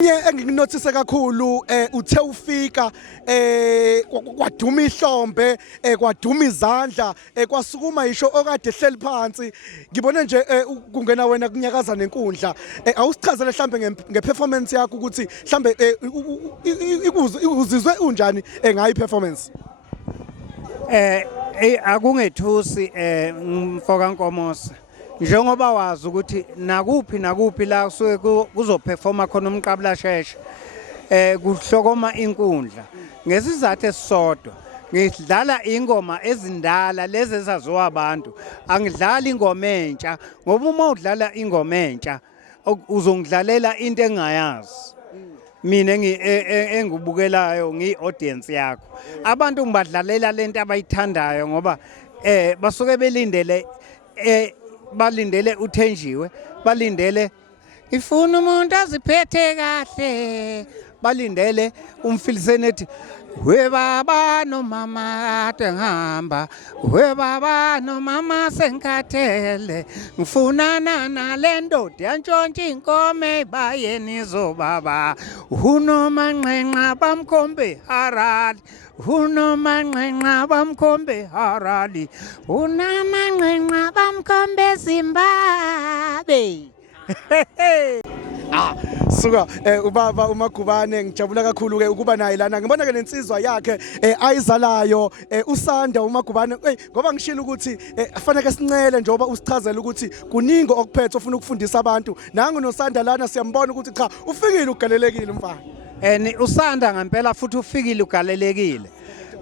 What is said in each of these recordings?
Engikunothise kakhulu uthe ufika kwaduma ihlombe kwaduma izandla kwasukuma isho okade ehleli phansi ngibone nje kungena wena kunyakaza nenkundla awusichazele mhlambe ngeperformance yakho ukuthi mhlambe uzizwe unjani ngayi performance akungethusi mfoka Nkomosa njengoba wazi ukuthi nakuphi la kusuke kuzoperforma khona umqabula sheshe kuhlokoma inkundla ngesizathu esisodwa ngidlala ingoma ezindala lezi ezaziwa abantu angidlali ingoma entsha ngoba uma udlala ingoma entsha uzongidlalela into engayazi mina engubukelayo ngiaudience yakho abantu ngibadlalela lento abayithandayo ngoba basuke balindele uthenjiwe balindele ifuna umuntu aziphethe kahle balindele Mfilisenin we baba no mama ngihamba we baba no mama senkathele ngifunana nalendodi yantshontsha inkome bayeni zobaba unomanqenqa bamkhombe harali unomanqenqa bamkhombe harali unamanqenqa bamkhombe Zimbabwe suka ubaba uMagubane ngijabula kakhulu ke ukuba naye lana ngibona ke lensizwa yakhe ayizalayo usanda uMagubane ngoba ngishilo ukuthi afanele sincele njengoba usichazela ukuthi kuningi okuphethe ufuna ukufundisa abantu nangu nosanda lana siyambona ukuthi cha ufikile ugalelekile mfana usanda ngempela futhi ufikile ugalelekile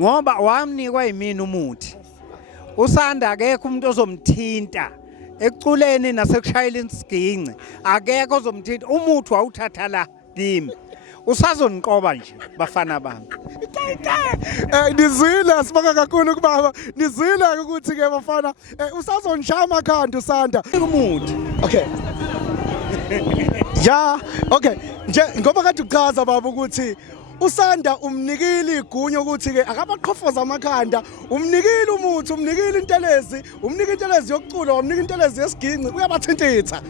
ngoba wamnikwa yimini umuthi usanda akekho umuntu ozomthinta ekuculeni nasekushayeleni isiginci akekho ozomthinta umuthi wawuthatha la kimi usazoniqoba nje bafana bami nizwile sibonga kakhulu kubaba nizwile ukuthi ke bafana usazonjama amakhanda usanda umuthi okay ja okay nje ngoba kade uchaza baba ukuthi usanda umnikile igunya ukuthi ke akabaqhofoza amakhanda umnikile umuthi umnikile intelezi umnika intelezi yokucula umnika intelezi yesiginci uyabathintitha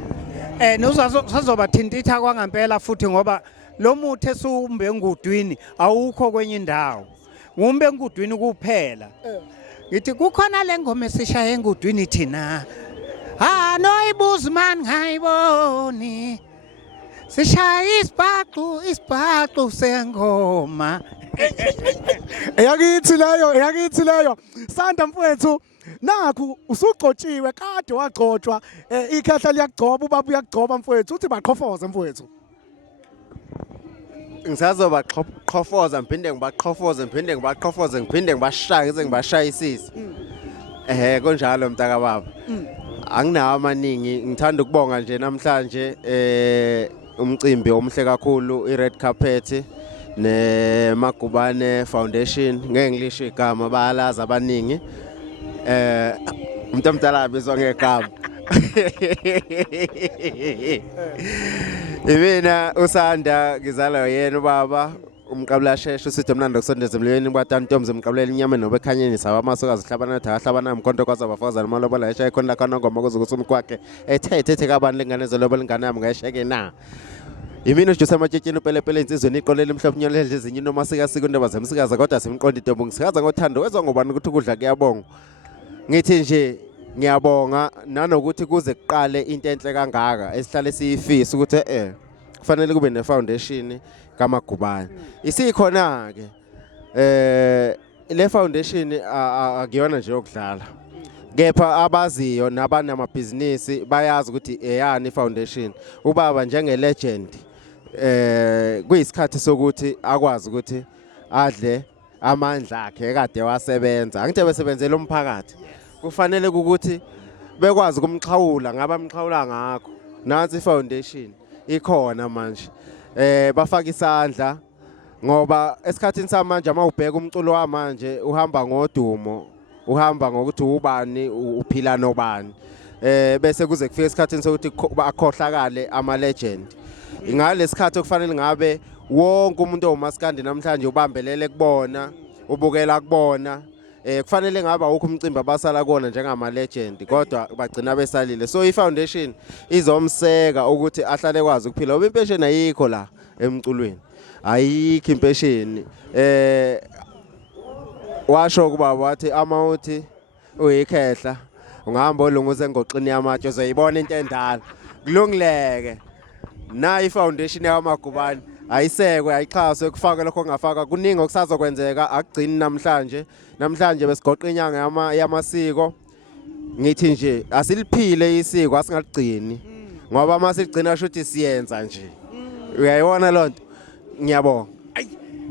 nozazobathintitha kwangempela futhi ngoba lo muthi esumbe engudwini awukho kwenye indawo ngumbe engudwini kuphela ngithi kukhona lengoma esishaya engudwini thina noyibuza mani ngayiboni sishaya isibhaqu sengoma yakithi leyo sanda mfowethu nakhu usugcotshiwe kade wagcotshwa ikhahla liyagcoba ubaba uyagcoba mfowethu uthi baqhofoze mfowethu ngisazobaqhofoza ngiphinde ngibaqhofoze ngiphinde ngibashaye ngize ngibashayisise konjalo mntaka baba anginawo amaningi ngithanda ukubonga nje namhlanje umcimbi omhle kakhulu iRed Carpet neMagubane Foundation ngeke ngilisho igama bayalaza abaningi umuntu omdala abizwa ngegama Imina usanda ngizala yena ubaba umqabula sheshe usithi mnandi ukusondeza emlweni kwatani Ntombi emqabulela inyama nobe ekhanyeni sawa amasoka zihlabana ahlabana umkhonto kwaza abafazana malobola eshaye khona khona ngoma kuzokuthi umkwakhe ethethe kabani lengane zolobola ingane yami ngayisheke na Imina ujuse amatshitshini upelepele insizweni iqolela emhlophe nyolele ezinye nomasika sika indaba zemsikaza kodwa simqonda intombi ngisikaza ngothando wezwa ngobani ukuthi ukudla kuyabonga ngithi nje ngiyabonga nanokuthi kuze kuqale into enhle kangaka esihlale siyifisa ukuthi kufanele kube nefoundation kaMagubane isikhona ke le foundation akuyona nje yokudlala kepha abaziyo nabanamabhizinisi bayazi ukuthi eyani ifoundation ubaba njenge legend kuyisikhathi sokuthi akwazi ukuthi adle amandla akhe kade wasebenza angithi besebenzela umphakathi kufanele ukuthi bekwazi ukumxhawula ngabamxhawula ngakho nansi ifoundation ikhona manje bafaka isandla ngoba esikhathini samanje ama ubheka umculo wamanje uhamba ngodumo uhamba ngokuthi ubani uphila nobani bese kuze kufika esikhathini sokuthi akhohlakale ama legend ingalesikhathi okufanele ngabe wonke umuntu omaskandi namhlanje ubambelele kubona ubukela kubona kufanele ngabe awukho umcimbi abasala kona njengama legend kodwa bagcina besalile so ifoundation izomseka ukuthi ahlale kwazi ukuphila oba impesheni ayikho la emculweni ayikho impesheni washo kuba wathi umuthi uyikhehla ungahamba olunguze ngoxini yamatshe uzoyibona into endala kulungileke na ifoundation yaMagubane ayisekwe ayixhaswe kufaka lokho ongafaka kuningi okusazokwenzeka akugcini namhlanje besigoqa inyanga yamasiko ngithi nje asiliphile isiko asingaligcini ngoba masigcina shuthi siyenza nje uyayibona lonto ngiyabonga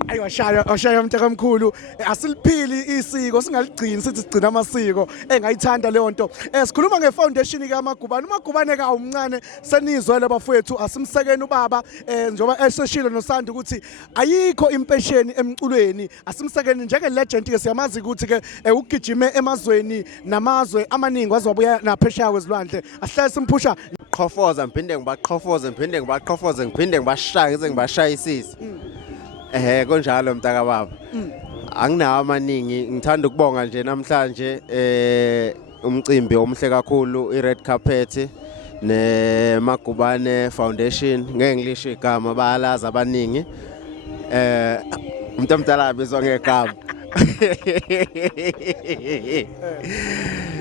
ayi washaya mntakamkhulu asiliphili isiko singaligcini sithi sigcina amasiko engayithanda leyo nto sikhuluma ngefoundation kaMagubane uMagubane ka umncane senizwe labafowethu asimsekeni ubaba njoba eseshilo noSanda ukuthi ayikho impesheni emculweni asimsekeni njenge legend ke siyamazi ukuthi ke ugijime emazweni namazwe amaningi wazobuya naphesheya kwezilwandle asihlale simphusha qhofoza ngiphinde ngibashaya ngize ngibashayisise konjalo mntaka baba anginawo amaningi ngithanda ukubonga nje namhlanje umcimbi omhle kakhulu iRed Carpet neMagubane Foundation ngeke ngilisho igama bayalazi abaningi umuntu omdala bizwa ngegama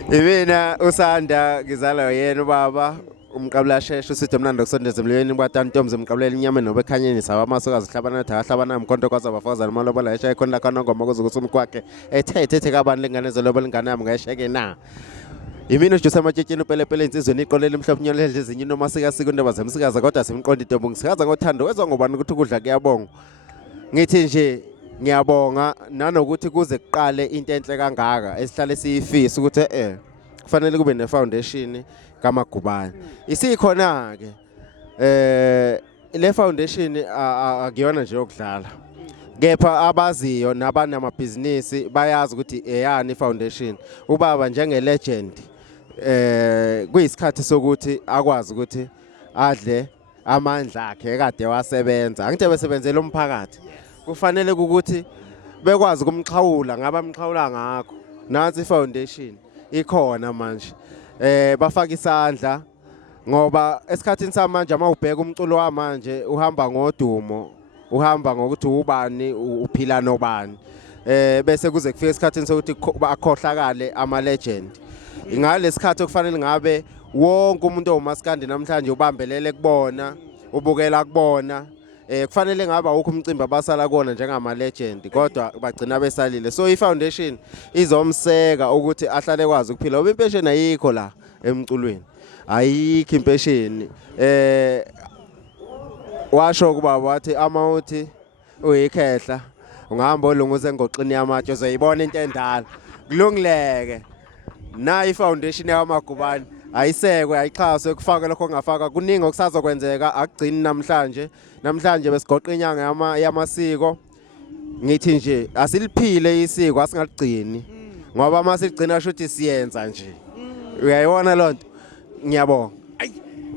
Imina usanda ngizala yena ubaba umqabulasheshe usithi mnandi ukusondeza emlweni kwatantombi zemqabulela inyama nobekhanyeni sawa amasoka zihlabana hlabana umkhonto kwazabafaza nomalobola esha ikhona kana ngoma kuzokuthi umkwakhe ethe kabani lenganezo lobo lingane yami ngayesheke na Imina uJusa amatshitshini upelepele insizweni iqolele imhlophe nyolele ezinye nomasika siko indaba zemsikaza kodwa simqondi intombi ngisikaza ngothando wezwa ngobani ukuthi ukudla kuyabonga ngithi nje ngiyabonga nanokuthi kuze kuqale into enhle kangaka esihlale siyifisa ukuthi kufanele kube nefoundation kaMagubane isikhona ke le foundation akuyona nje yokudlala kepha abaziyo nabanamabhizinisi bayazi ukuthi eyani ifoundation ubaba njenge legend kuyisikhathi sokuthi akwazi ukuthi adle amandla akhe kade wasebenza angithi besebenzela umphakathi kufanele ukuthi bekwazi ukumxhawula ngabamxhawula ngakho nansi ifoundation ikhona manje bafaka isandla ngoba esikhathini samanje uma ubheka umculo wamanje uhamba ngodumo uhamba ngokuthi ubani uphila nobani bese kuze kufika esikhathini sokuthi akhohlakale ama legend ingalesikhathi okufanele ngabe wonke umuntu omaskandi namhlanje ubambelele kubona ubukela kubona kufanele ngabe awukho umcimbi abasala kona njengama legend kodwa bagcina besalile so ifoundation izomseka ukuthi ahlale kwazi ukuphila ngoba impesheni ayikho la emculweni ayikho impesheni washo kuba wathi umuthi uyikhehla ungahamba olunguze ngoxini yamatshe uzoyibona into endala kulungileke na ifoundation yaMagubane ayisekwe ayixhaswe kufaka lokho ongafaka kuningi okusazokwenzeka akugcini namhlanje besigoqa inyanga yamasiko ngithi nje asiliphile isiko asingaligcini ngoba masigcina shuthi siyenza nje uyayibona lonto ngiyabonga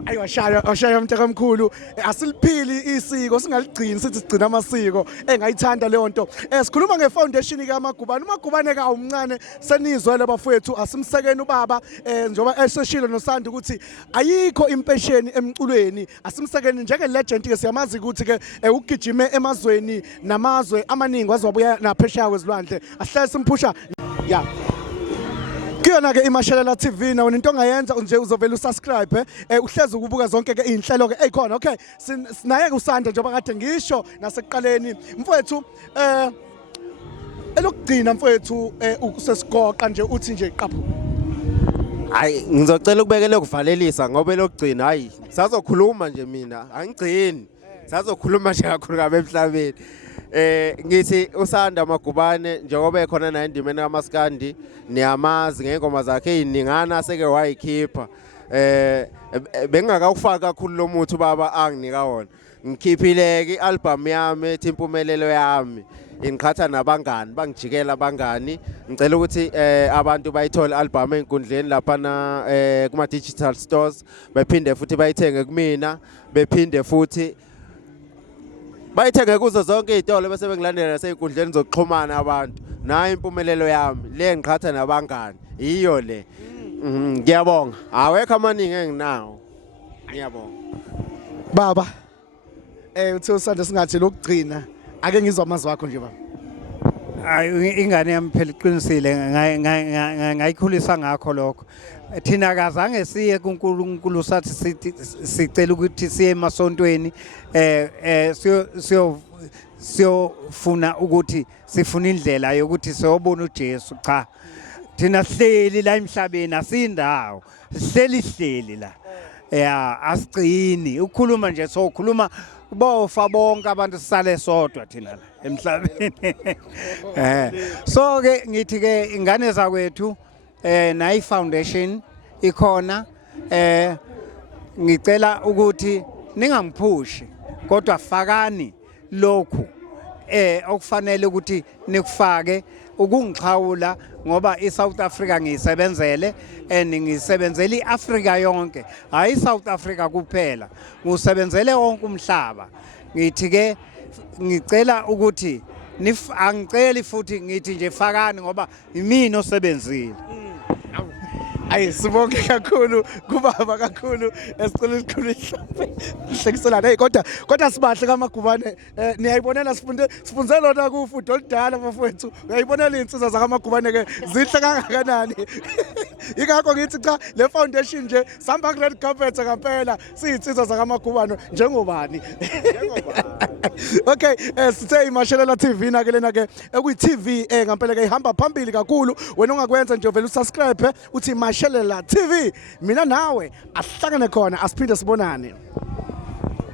ayi washaya mntakamkhulu asiliphili isiko singaligcini sithi sigcina amasiko engayithanda leyo nto sikhuluma ngefoundation kaMagubane uMagubane ka umncane senizwe labafowethu asimsekeni ubaba njoba eseshilo noSanda ukuthi ayikho impesheni emculweni asimsekeni njenge legend ke siyamazi ukuthi ke ugijime emazweni namazwe amaningi wazobuya naphesheya kwezilwandle asihlale simphusha ya kuyona ke iMashalela TV na wena into ongayenza nje uzovela usubscribe uhlezi ukubuka zonke ke inhlelo ke ezikhona okay sinaye usanda njengoba kade ngisho nasekuqaleni mfowethu elokugcina mfowethu usesigoqa nje uthi nje qaphu hayi ngizocela ukubekela ukuvalelisa ngoba elokugcina hayi sazokhuluma nje mina angigcini sazokhuluma nje kakhulu kabe emhlabeni ngithi usanda Magubane njengoba ekhona na endimeni kaMaskandi niyamazi ngengoma zakhe eziningana seke wayikhipha bengingakufaka kakhulu lo muthi baba anginika wona ngikhiphileke ialbum yami ethi impumelelo yami ingiqhatha nabangani bangijikela abangani ngicela ukuthi abantu bayithola album enkundleni lapha na kuma digital stores bephinde futhi bayithenge kumina bephinde futhi bayithenge kuzo zonke izitolo bese bengilandela nasey'nkundleni zokuxhumana abantu nayo impumelelo yami le ngiqhatha nabangani iyo le ngiyabonga awekho amaningi enginawo ngiyabonga baba Uthe usanda singathi lokugcina ake ngizwa amazwi wakho nje baba. Hayi ingane yami phela iqinisile ngayikhulisa ngakho lokho. Thina kazange siye kuNkulunkulu sathi sicela ukuthi siye emasontweni siyofuna ukuthi sifuna indlela yokuthi siyobona uJesu cha. Thina sihleli la emhlabeni asindawo. Sihleli la. Asigcini ukukhuluma nje sokhuluma bofa bonke abantu sisale sodwa thina la emhlabeni. So ke ngithi ke ingane zakwethu nayi foundation ikhona ngicela ukuthi ningamphushi kodwa fakani lokhu okufanele ukuthi nikufake ukungixhawula ngoba iSouth Africa ngiyisebenzele and ngisebenzela iAfrica yonke hayi iSouth Africa kuphela ngisebenzele wonke umhlaba ngithi ke ngicela ukuthi angiceli futhi ngithi nje fakani ngoba imini osebenzile. Ayi sibonke kakhulu kubaba kakhulu esicela isikhulu ihlombe hlekiselana hey kodwa sibahle kaMagubane niyayibonela sifunze lona kufudo oludala bafowethu uyayibonela insizwa zakaMagubane ke zihle kangakanani ingakho ngithi cha le foundation nje samba ku red carpet ngempela siyinsizwa zakaMagubane njengobani okay sithe iMashelela TV na ke lena ke ekuyi TV ngempela ke ihamba phambili kakhulu wena ungakwenza nje vele usubscribe uthi Mashelela TV mina nawe asihlangane khona asiphinde sibonane.